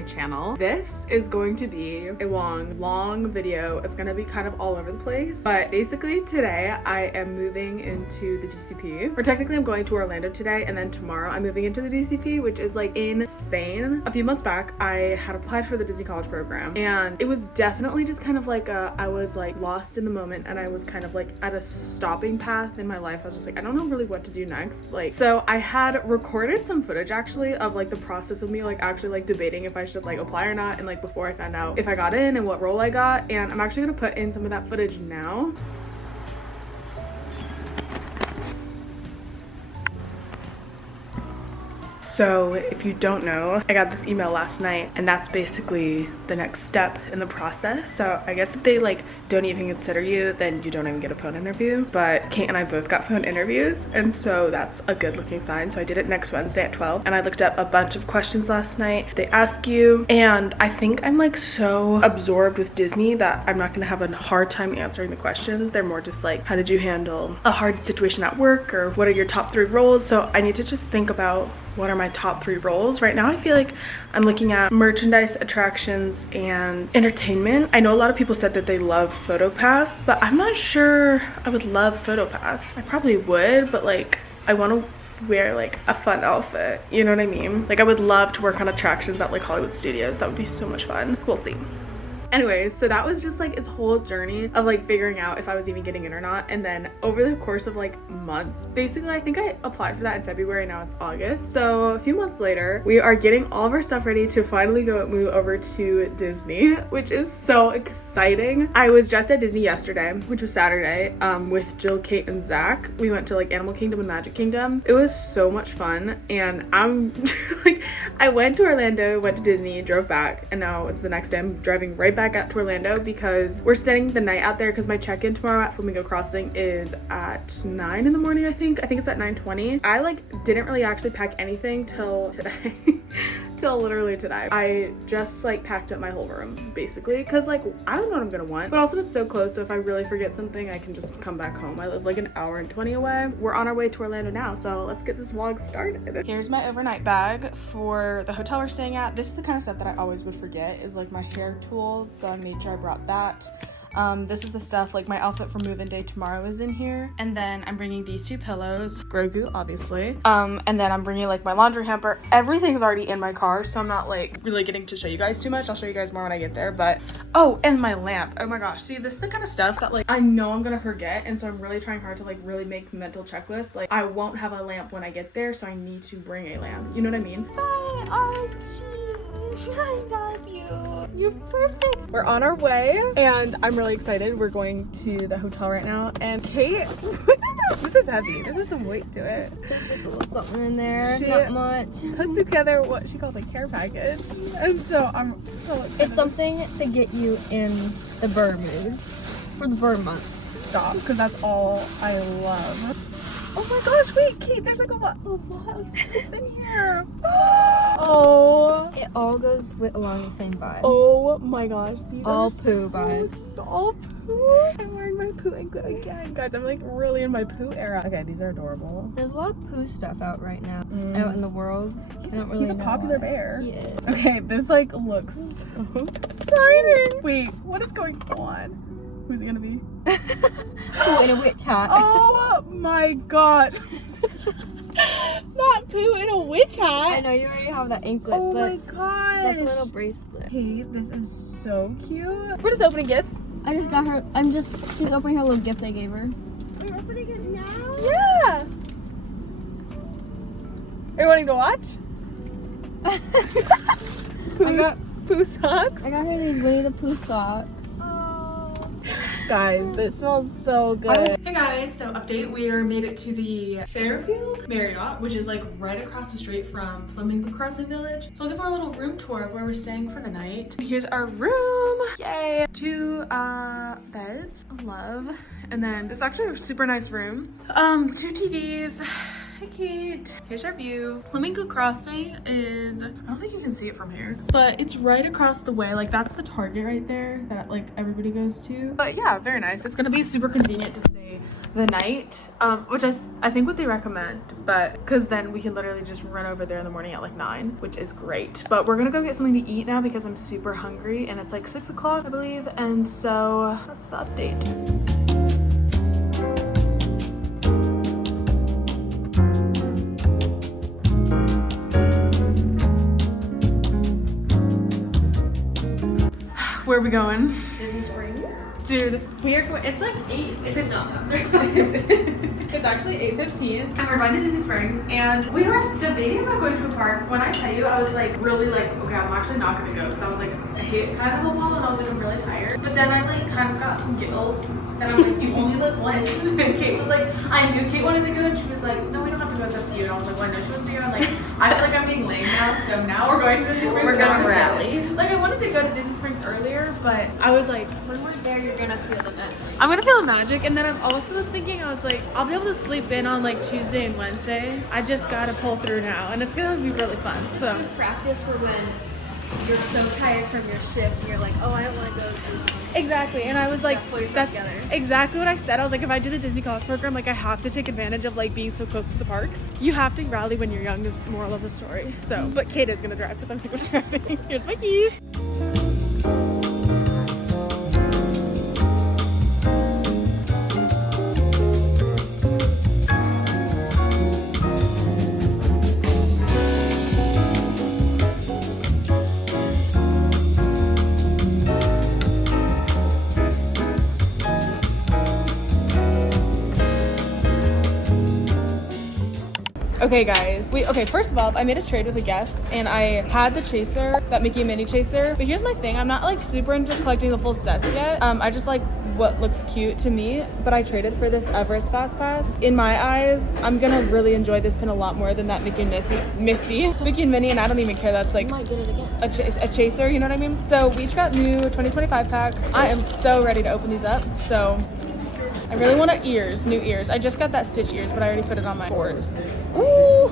my channel. This is going to be a long video. It's gonna be kind of all over the place, but basically today I am moving into the DCP, or technically I'm going to Orlando today, and then tomorrow I'm moving into the DCP, which is like insane. A few months back I had applied for the Disney College program, and it was definitely just kind of like I was like lost in the moment, and I was kind of like at a stopping path in my life. I was just like, I don't know really what to do next. Like, so I had recorded some footage actually of like the process of me like actually like debating if I should like apply or not, and like before I found out if I got in and what role I got, and I'm actually gonna put in some of that footage now. So if you don't know, I got this email last night, and that's basically the next step in the process. So I guess if they like don't even consider you, then you don't even get a phone interview. But Kate and I both got phone interviews, and so that's a good looking sign. So I did it next Wednesday at 12, and I looked up a bunch of questions last night they ask you, and I think I'm like so absorbed with Disney that I'm not gonna have a hard time answering the questions. They're more just like, how did you handle a hard situation at work, or what are your top 3 roles? So I need to just think about what are my top 3 roles. Right now I feel like I'm looking at merchandise, attractions, and entertainment. I know a lot of people said that they love PhotoPass, but I'm not sure I would love PhotoPass. I probably would, but like I want to wear like a fun outfit, you know what I mean? Like I would love to work on attractions at like Hollywood Studios. That would be so much fun. We'll see. Anyways, so that was just like its whole journey of like figuring out if I was even getting in or not. And then over the course of like months, basically I think I applied for that in February, now it's August. So a few months later, we are getting all of our stuff ready to finally move over to Disney, which is so exciting. I was just at Disney yesterday, which was Saturday, with Jill, Kate, and Zach. We went to like Animal Kingdom and Magic Kingdom. It was so much fun, and I'm like, I went to Orlando, went to Disney, drove back, and now it's the next day. I'm driving right back out to Orlando because we're staying the night out there because my check-in tomorrow at Flamingo Crossing is at 9 in the morning. I think it's at 9:20. I like didn't really actually pack anything till today. Till literally today. I just like packed up my whole room basically because like I don't know what I'm gonna want, but also it's so close, so if I really forget something I can just come back home. I live like an hour and 20 away. We're on our way to Orlando now, so let's get this vlog started. Here's my overnight bag for the hotel we're staying at. This is the kind of stuff that I always would forget, is like my hair tools, so I made sure I brought that. This is the stuff, like my outfit for move-in day tomorrow is in here. And then I'm bringing these 2 pillows, Grogu obviously. And then I'm bringing like my laundry hamper. Everything's already in my car, so I'm not like really getting to show you guys too much. I'll show you guys more when I get there. But oh, and my lamp. Oh my gosh, see, this is the kind of stuff that like I know I'm gonna forget, and so I'm really trying hard to like really make mental checklists. Like I won't have a lamp when I get there, so I need to bring a lamp, you know what I mean? Hi Archie, I love you. You're perfect. We're on our way, and I'm really excited. We're going to the hotel right now, and Kate, this is heavy. There's some weight to it. There's just a little something in there, she not much. Put together what she calls a care package, and so I'm so excited. It's something to get you in the bird mood for the bird months. Stop, because that's all I love. Oh my gosh, wait, Kate, there's like a lot of stuff in here. Oh. It all goes along the same vibe. Oh my gosh. These all are poo vibes. All poo. I'm wearing my poo again. Guys, I'm like really in my poo era. Okay, these are adorable. There's a lot of poo stuff out right now, out in the world. He's a popular bear. He is. Okay, this like looks so exciting. Wait, what is going on? Who's it gonna be? Poo in a witch hat. Oh my gosh. Not poo in a witch hat. I know you already have that anklet, oh but my gosh. that's a little bracelet. Hey, this is so cute. We're just opening gifts. I just got her, she's opening her little gift I gave her. We're opening it now? Yeah. Are you wanting to watch? Poo socks. I got her these Winnie the Pooh socks. Guys, this smells so good. Hey guys, so update, we are made it to the Fairfield Marriott, which is like right across the street from Flamingo Crossing Village. So I'll give our little room tour of where we're staying for the night. Here's our room. Yay. 2 beds. Love. And then this is actually a super nice room. 2 TVs. Hi Kate. Here's our view. Flamingo Crossing is, I don't think you can see it from here, but it's right across the way. Like that's the Target right there that like everybody goes to. But yeah, very nice. It's gonna be super convenient to stay the night, which I think what they recommend, but because then we can literally just run over there in the morning at like 9, which is great. But we're gonna go get something to eat now because I'm super hungry, and it's like 6 o'clock, I believe, and so that's the update. Where are we going? Disney Springs. Dude, we are going, it's like 8:15. It's actually 8:15, and we're going to Disney Springs, and we were debating about going to a park. When I tell you, I was like really like, okay, I'm actually not gonna go, because I was like, I hit kind of a wall, and I was like, I'm really tired. But then I like kind of got some guilt, and I'm like, you only live once. And Kate was like, I knew Kate wanted to go, and she was like, no, we don't have to go, it's up to you. And I was like, well, I know she wants to go, and like, I feel like I'm being lame now, so now we're going to Disney Springs. We're gonna rally. Like, I wanted to go to Disney Springs earlier, but I was like, When we're there, you're gonna feel the magic. I'm gonna feel the magic, and then I also was thinking, I was like, I'll be able to sleep in on like Tuesday and Wednesday. I just gotta pull through now, and it's gonna be really fun. So Practice for when you're so tired from your shift and you're like, oh, I don't want to go to exactly, and I was like, pull yourself that's together. exactly what I said. I was like, if I do the Disney College program, like I have to take advantage of like being so close to the parks. You have to rally when you're young. Is the moral of the story. So, but Kate is gonna drive because I'm super driving. Here's my keys. Okay guys, first of all, I made a trade with a guest, and I had the chaser, that Mickey and Minnie chaser, but here's my thing, I'm not like super into collecting the full sets yet. I just like what looks cute to me, but I traded for this Everest Fast Pass. In my eyes, I'm gonna really enjoy this pin a lot more than that Mickey and Mickey and Minnie, and I don't even care, that's like might get it again. a chaser, you know what I mean? So we each got new 2025 packs. I am so ready to open these up, so I really want new ears. I just got that Stitch ears, but I already put it on my board. Ooh!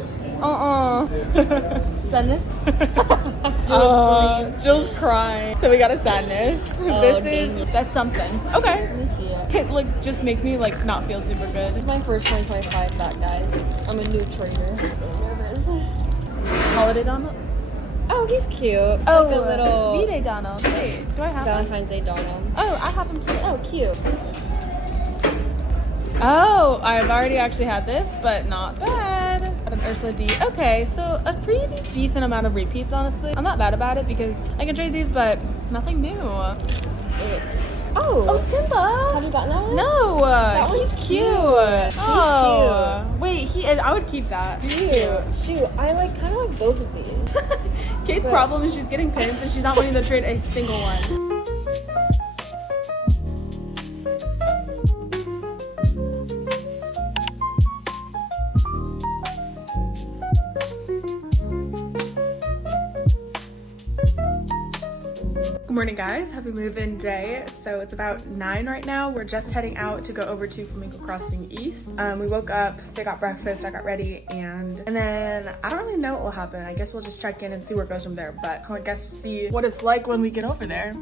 Sadness? Jill's crying. So we got a sadness. That's something. Okay. Let me see it. It like just makes me like not feel super good. It's my first 2025 pack, guys. I'm a new trader. I'm so nervous. Holiday Donald? Oh, he's cute. It's Oh, like a little V-Day Donald. Wait, do I have him? Valentine's Day Donald. Oh, I have him too. Oh, cute. Oh, I've already actually had this, but not bad. Got an Ursula D. Okay, so a pretty decent amount of repeats, honestly. I'm not bad about it because I can trade these, but nothing new. Oh, Simba. Have you gotten that one? No, That he's one's cute. cute. Oh, wait, I would keep that. Shoot, I like kind of like both of these. Kate's problem is she's getting pins and she's not wanting to trade a single one. Good morning guys, happy move-in day. So it's about 9 right now. We're just heading out to go over to Flamingo Crossing East. We woke up, they got breakfast, I got ready, and then I don't really know what will happen. I guess we'll just check in and see where it goes from there, but I guess we'll see what it's like when we get over there.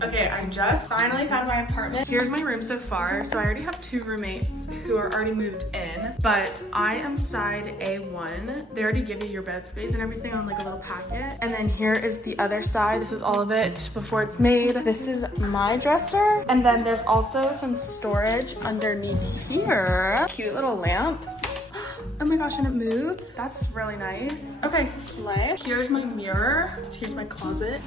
Okay, I just finally found my apartment. Here's my room so far. So I already have 2 roommates who are already moved in, but I am side A1. They already give you your bed space and everything on like a little packet. And then here is the other side. This is all of it before it's made. This is my dresser. And then there's also some storage underneath here. Cute little lamp. Oh my gosh, and it moves. That's really nice. Okay, slay. Here's my mirror. Here's my closet.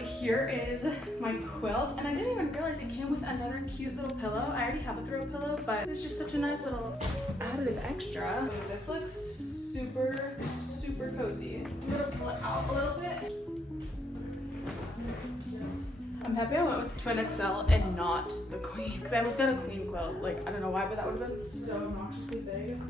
here is my quilt, and I didn't even realize it came with another cute little pillow. I already have a throw pillow, but it's just such a nice little additive extra. This looks super, super cozy. I'm gonna pull it out a little bit. I'm happy I went with Twin XL and not the queen, because I almost got a queen quilt. Like, I don't know why, but that would have been so obnoxiously big.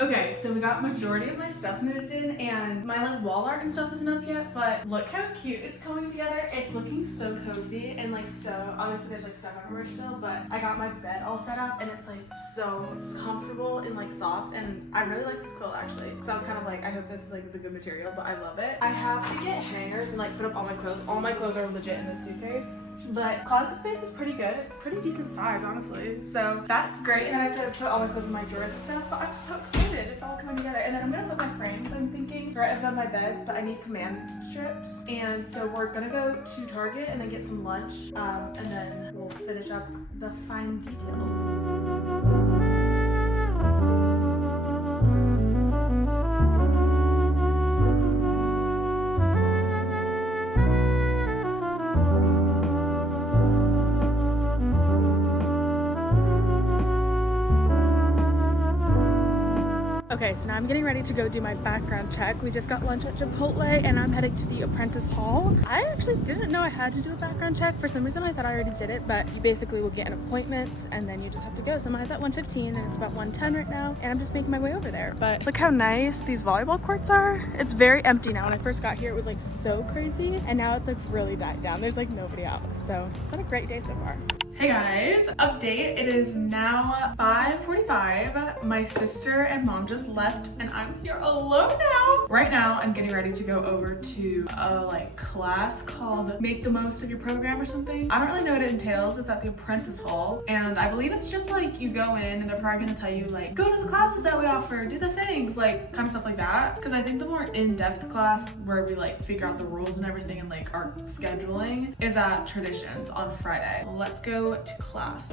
Okay, so we got majority of my stuff moved in, and my like wall art and stuff isn't up yet, but look how cute it's coming together. It's looking so cozy and like so, obviously there's like stuff everywhere still, but I got my bed all set up and it's like so comfortable and like soft, and I really like this quilt actually. So I was kind of like, I hope this is a good material, but I love it. I have to get hangers and like put up all my clothes. All my clothes are legit in this suitcase. But closet space is pretty good. It's pretty decent size, honestly. So that's great. And then I have to put all my clothes in my drawers and stuff. But I'm so excited. It's all coming together. And then I'm gonna put my frames. I'm thinking right above my beds, but I need command strips. And so we're gonna go to Target and then get some lunch. And then we'll finish up the fine details. Okay, so now I'm getting ready to go do my background check. We just got lunch at Chipotle and I'm headed to the Apprentice Hall. I actually didn't know I had to do a background check. For some reason I thought I already did it, but you basically will get an appointment and then you just have to go. So mine's at 1:15 and it's about 1:10 right now, and I'm just making my way over there. But look how nice these volleyball courts are. It's very empty now. When I first got here it was like so crazy, and now it's like really died down. There's like nobody out. So it's been a great day so far. Hey guys, update. It is now 5:45. My sister and mom just left and I'm here alone now. Right now, I'm getting ready to go over to a like class called Make the Most of Your Program or something. I don't really know what it entails. It's at the Apprentice Hall, and I believe it's just like you go in and they're probably gonna tell you like, go to the classes that we offer, do the things, like kind of stuff like that. Because I think the more in-depth class where we like figure out the rules and everything and like our scheduling is at Traditions on Friday. Let's go to class.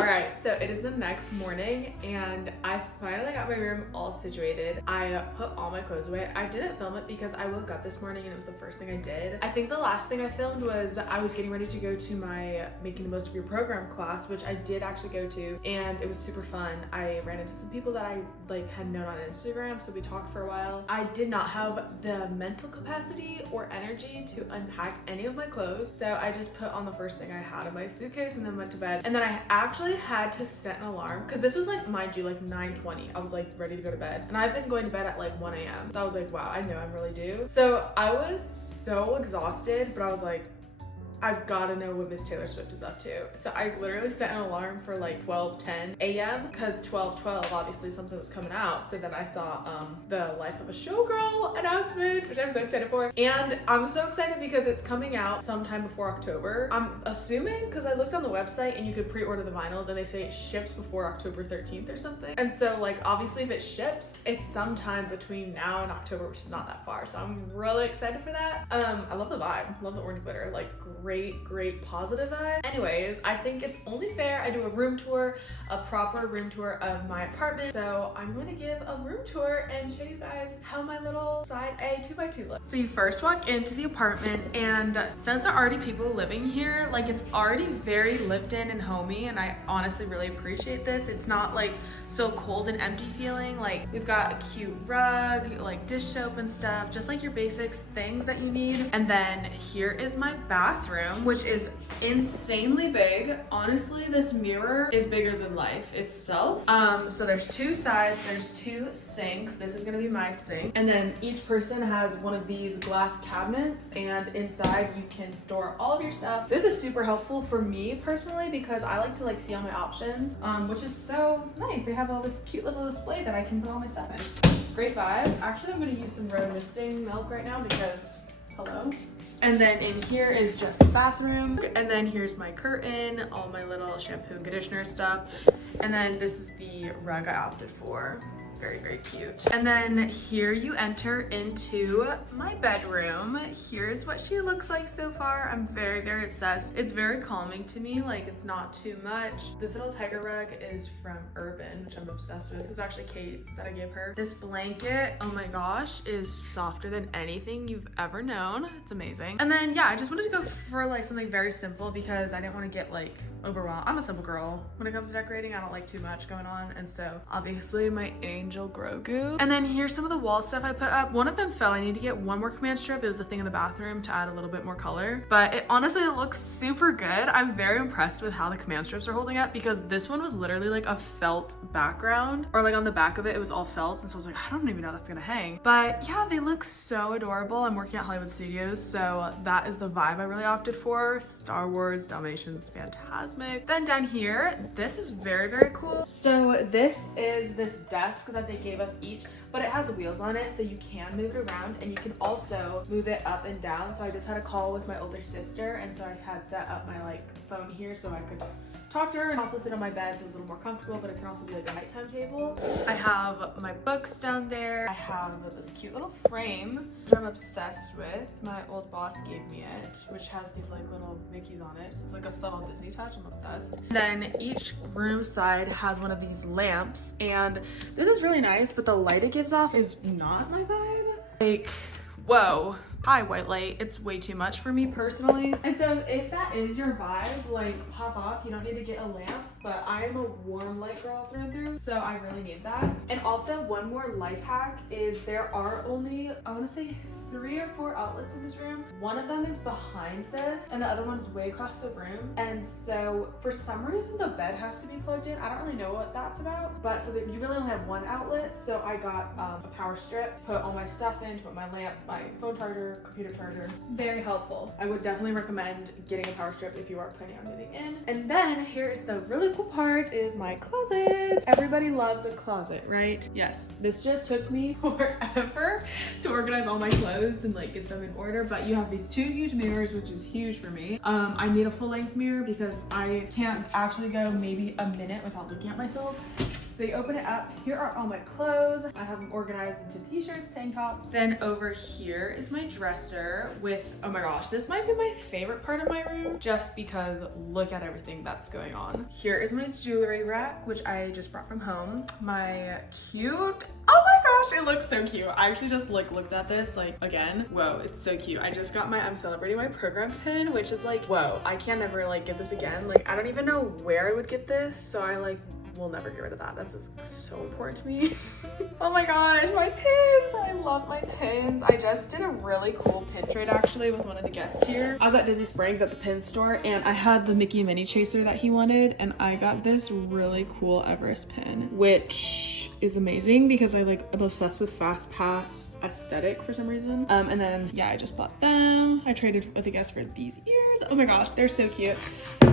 Alright, so it is the next morning and I finally got my room all situated. I put all my clothes away. I didn't film it because I woke up this morning and it was the first thing I did. I think the last thing I filmed was I was getting ready to go to my Making the Most of Your Program class, which I did actually go to, and it was super fun. I ran into some people that I like had known on Instagram, so we talked for a while. I did not have the mental capacity or energy to unpack any of my clothes, so I just put on the first thing I had in my suitcase and then went to bed. And then I actually had to set an alarm because this was like, mind you, like 9:20. I was like ready to go to bed, and I've been going to bed at like 1 a.m. So I was like, wow, I know I'm really due. So I was so exhausted, but I was like, I've got to know what Miss Taylor Swift is up to. So I literally set an alarm for like 12:10 a.m. because 12:12 obviously something was coming out. So then I saw the Life of a Showgirl announcement, which I'm so excited for. And I'm so excited because it's coming out sometime before October. I'm assuming, because I looked on the website and you could pre-order the vinyls and they say it ships before October 13th or something. And so like obviously if it ships, it's sometime between now and October, which is not that far. So I'm really excited for that. I love the vibe, love the orange glitter, like great positive vibe. Anyways, I think it's only fair I do a room tour, a proper room tour of my apartment. So I'm going to give a room tour and show you guys how my little side A 2x2 looks. So you first walk into the apartment, and since there are already people living here, like it's already very lived in and homey, and I honestly really appreciate this. It's not like so cold and empty feeling. Like we've got a cute rug, like dish soap and stuff, just like your basic things that you need. And then here is my bathroom, which is insanely big. Honestly, this mirror is bigger than life itself. So there's two sides, there's two sinks. This is gonna be my sink. And then each person has one of these glass cabinets, and inside you can store all of your stuff. This is super helpful for me personally because I like to like see all my options, which is so nice. They have all this cute little display that I can put all my stuff in. Great vibes. Actually, I'm gonna use some road misting milk right now because hello. And then in here is just the bathroom. And then here's my curtain, all my little shampoo and conditioner stuff. And then this is the rug I opted for. very, very cute. And then here you enter into my bedroom. Here's what she looks like so far. I'm very, very obsessed. It's very calming to me, like it's not too much. This little tiger rug is from Urban, which I'm obsessed with. It was actually Kate's that I gave her. This blanket, oh my gosh, is softer than anything you've ever known. It's amazing. And then yeah, I just wanted to go for like something very simple because I didn't want to get like overwhelmed. I'm a simple girl when it comes to decorating. I don't like too much going on, and so obviously my angel Grogu. And then here's some of the wall stuff I put up. One of them fell. I need to get one more command strip. It was the thing in the bathroom to add a little bit more color, but it honestly looks super good. I'm very impressed with how the command strips are holding up because this one was literally like a felt background, or like on the back of it was all felt, and so I was like, I don't even know that's gonna hang. But yeah, they look so adorable. I'm working at Hollywood Studios, so that is the vibe I really opted for. Star Wars, Dalmatians, Phantasmic. Then down here, this is very, very cool. So this is this desk that they gave us each, but it has wheels on it, so you can move it around and you can also move it up and down. So I just had a call with my older sister, and so I had set up my like phone here so I could talk to her and also sit on my bed, so it's a little more comfortable, but it can also be like a nighttime table. I have my books down there. I have this cute little frame which I'm obsessed with. My old boss gave me it, which has these like little Mickeys on it. It's like a subtle Disney touch. I'm obsessed. Then each room side has one of these lamps, and this is really nice, but the light it gives off is not my vibe. Like, whoa. Hi, white light. It's way too much for me personally. And so if that is your vibe, like pop off. You don't need to get a lamp, but I am a warm light girl through and through, so I really need that. And also one more life hack is there are only, I want to say 3 or 4 outlets in this room. One of them is behind this and the other one is way across the room. And so for some reason the bed has to be plugged in. I don't really know what that's about, but so that you really only have one outlet. So I got a power strip to put all my stuff in, to put my lamp, my phone charger, computer charger. Very helpful. I would definitely recommend getting a power strip if you are planning on moving in. And then here's the really cool part, is my closet. Everybody loves a closet, right? Yes. This just took me forever to organize all my clothes and like get them in order, but you have these 2 huge mirrors, which is huge for me. I need a full length mirror because I can't actually go maybe a minute without looking at myself. So you open it up, here are all my clothes. I have them organized into t-shirts, tank tops. Then over here is my dresser with, oh my gosh, this might be my favorite part of my room just because look at everything that's going on. Here is my jewelry rack, which I just brought from home. My cute, oh my gosh, it looks so cute. I actually just looked at this like again. Whoa, it's so cute. I just got my I'm celebrating my program pin, which is like, whoa, I can't ever like get this again. Like, I don't even know where I would get this, so I like will never get rid of that. That's so important to me. Oh my gosh, my pins! I love my pins. I just did a really cool pin trade actually with one of the guests here. I was at Disney Springs at the pin store and I had the Mickey Mini Chaser that he wanted, and I got this really cool Everest pin, which is amazing because I like am obsessed with fast pass aesthetic for some reason. And then yeah, I just bought them. I traded with a guest for these ears. Oh my gosh, they're so cute.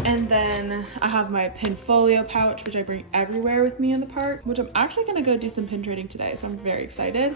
And then I have my pin folio pouch, which I bring everywhere with me in the park, which I'm actually gonna go do some pin trading today, so I'm very excited.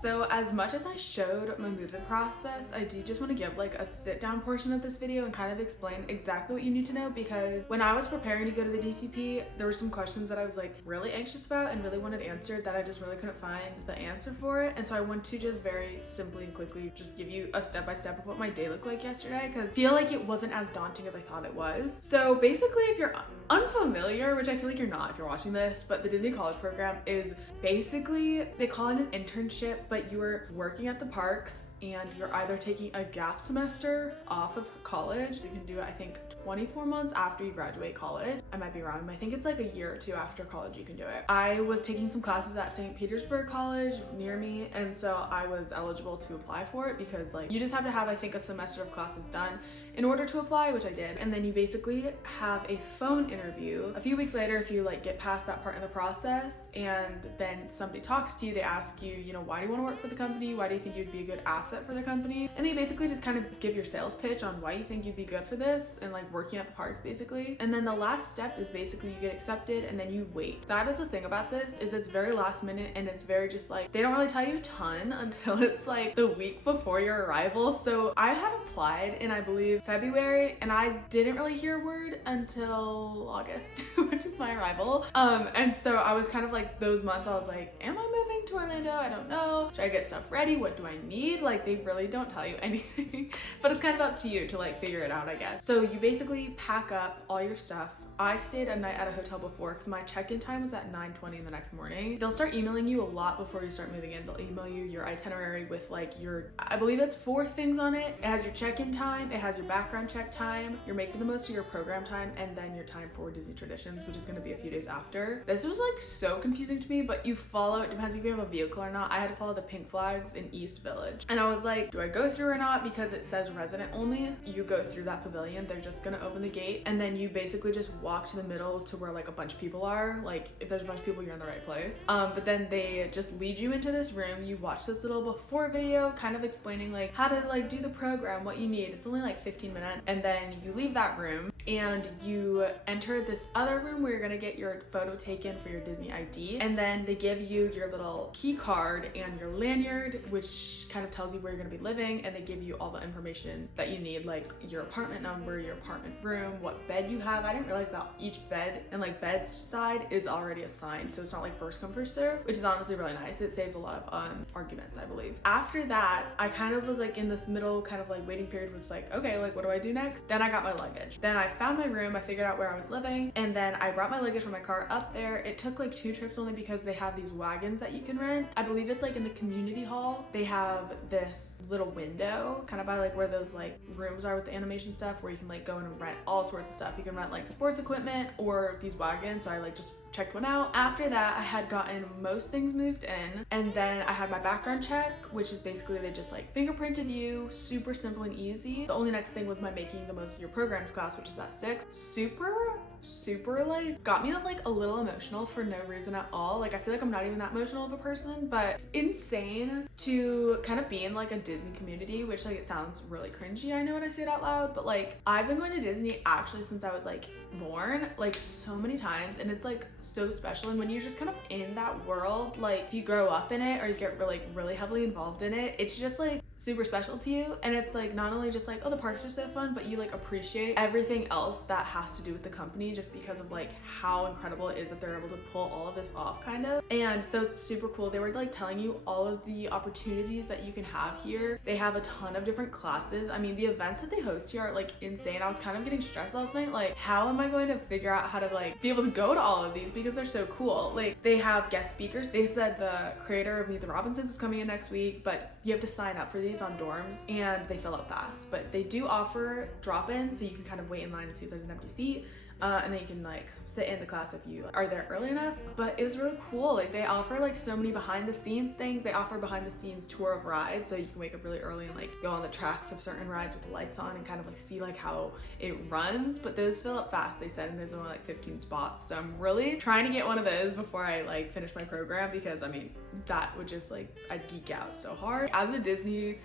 So as much as I showed my moving process, I do just want to give like a sit down portion of this video and kind of explain exactly what you need to know, because when I was preparing to go to the DCP, there were some questions that I was like really anxious about and really wanted answered that I just really couldn't find the answer for it. And so I want to just very simply and quickly just give you a step-by-step of what my day looked like yesterday, because I feel like it wasn't as daunting as I thought it was. So basically, if you're unfamiliar, which I feel like you're not if you're watching this, but the Disney College Program is basically, they call it an internship, but you're working at the parks and you're either taking a gap semester off of college. You can do it, I think, 24 months after you graduate college. I might be wrong, but I think it's like a year or 2 after college you can do it. I was taking some classes at St. Petersburg College near me, and so I was eligible to apply for it because like you just have to have, I think, a semester of classes done in order to apply, which I did. And then you basically have a phone interview a few weeks later if you like get past that part in the process, and then somebody talks to you. They ask you, you know, why do you want want to work for the company? Why do you think you'd be a good asset for the company? And they basically just kind of give your sales pitch on why you think you'd be good for this and like working at the parks basically. And then the last step is basically you get accepted and then you wait. That is the thing about this, is it's very last minute and it's very just like, they don't really tell you a ton until it's like the week before your arrival. So I had applied in, I believe, February, and I didn't really hear a word until August, which is my arrival. And so I was kind of like, those months I was like, am I moving to Orlando? I don't know. Should I get stuff ready? What do I need? Like, they really don't tell you anything, but it's kind of up to you to like figure it out, I guess. So you basically pack up all your stuff. I stayed a night at a hotel before because my check-in time was at 9:20 in the next morning. They'll start emailing you a lot before you start moving in. They'll email you your itinerary with like your, I believe it's 4 things on it. It has your check-in time, it has your background check time, you're making the most of your program time, and then your time for Disney Traditions, which is going to be a few days after. This was like so confusing to me, but you follow, it depends if you have a vehicle or not. I had to follow the pink flags in East Village. And I was like, do I go through or not? Because it says resident only. You go through that pavilion, they're just going to open the gate, and then you basically just walk to the middle to where like a bunch of people are. Like if there's a bunch of people, you're in the right place. But then they just lead you into this room. You watch this little before video kind of explaining like how to like do the program, what you need. It's only like 15 minutes, and then you leave that room and you enter this other room where you're gonna get your photo taken for your Disney ID, and then they give you your little key card and your lanyard, which kind of tells you where you're gonna be living, and they give you all the information that you need, like your apartment number, your apartment room, what bed you have. I didn't realize that each bed and like bed's side is already assigned, so it's not like first come first serve, which is honestly really nice. It saves a lot of arguments, I believe. After that, I kind of was like in this middle kind of like waiting period, was like, okay, like what do I do next? Then I got my luggage. Then I found my room, I figured out where I was living, and then I brought my luggage from my car up there. It took like 2 trips only because they have these wagons that you can rent. I believe it's like in the community hall. They have this little window kind of by like where those like rooms are with the animation stuff, where you can like go in and rent all sorts of stuff. You can rent like sports equipment or these wagons. So I like just checked one out. After that, I had gotten most things moved in, and then I had my background check, which is basically they just like fingerprinted you, super simple and easy. The only next thing was my making the most of your programs class, which is at 6. Super like got me like a little emotional for no reason at all. Like I feel like I'm not even that emotional of a person, but it's insane to kind of be in like a Disney community, which like it sounds really cringy, I know when I say it out loud, but like I've been going to Disney actually since I was like born, like so many times, and it's like so special. And when you're just kind of in that world, like if you grow up in it or you get really heavily involved in it, it's just like super special to you. And it's like not only just like, oh, the parks are so fun, but you like appreciate everything else that has to do with the company just because of like how incredible it is that they're able to pull all of this off kind of. And so it's super cool. They were like telling you all of the opportunities that you can have here. They have a ton of different classes. I mean, the events that they host here are like insane. I was kind of getting stressed last night, like how am I going to figure out how to like be able to go to all of these because they're so cool. Like they have guest speakers. They said the creator of Meet the Robinsons is coming in next week, but you have to sign up for these on dorms and they fill up fast. But they do offer drop-ins, so you can kind of wait in line to see if there's an empty seat. And then you can like sit in the class if you are there early enough. But it was really cool. Like they offer like so many behind the scenes things. They offer behind the scenes tour of rides, so you can wake up really early and like go on the tracks of certain rides with the lights on and kind of like see like how it runs. But those fill up fast, they said, and there's only like 15 spots. So I'm really trying to get one of those before I like finish my program, because I mean that would just like, I'd geek out so hard. As a Disney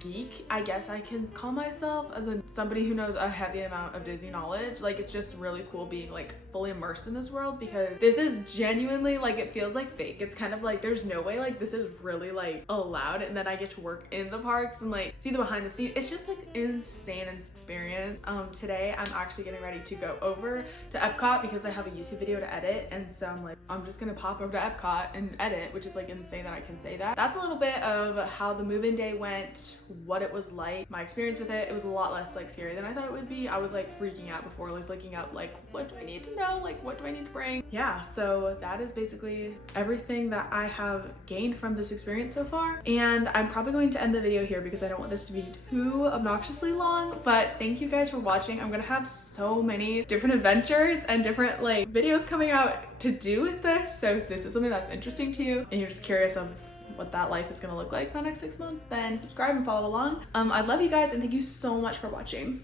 geek, I guess I can call myself, as somebody who knows a heavy amount of Disney knowledge. Like it's just really cool being like fully immersed in this world, because this is genuinely like, it feels like fake. It's kind of like there's no way like this is really like allowed, and then I get to work in the parks and like see the behind the scenes. It's just like insane experience. Today I'm actually getting ready to go over to Epcot because I have a YouTube video to edit, and so I'm like, I'm just gonna pop over to Epcot and edit, which is like insane that I can say that. That's a little bit of how the move-in day went, what it was like, my experience with it. It was a lot less like scary than I thought it would be. I was like freaking out before, like looking up like what do I need to know, like what do I need to bring. Yeah, so that is basically everything that I have gained from this experience so far, and I'm probably going to end the video here because I don't want this to be too obnoxiously long. But thank you guys for watching. I'm gonna have so many different adventures and different like videos coming out to do with this, so if this is something that's interesting to you and you're just curious of what that life is going to look like for the next 6 months, then subscribe and follow along. I love you guys, and thank you so much for watching.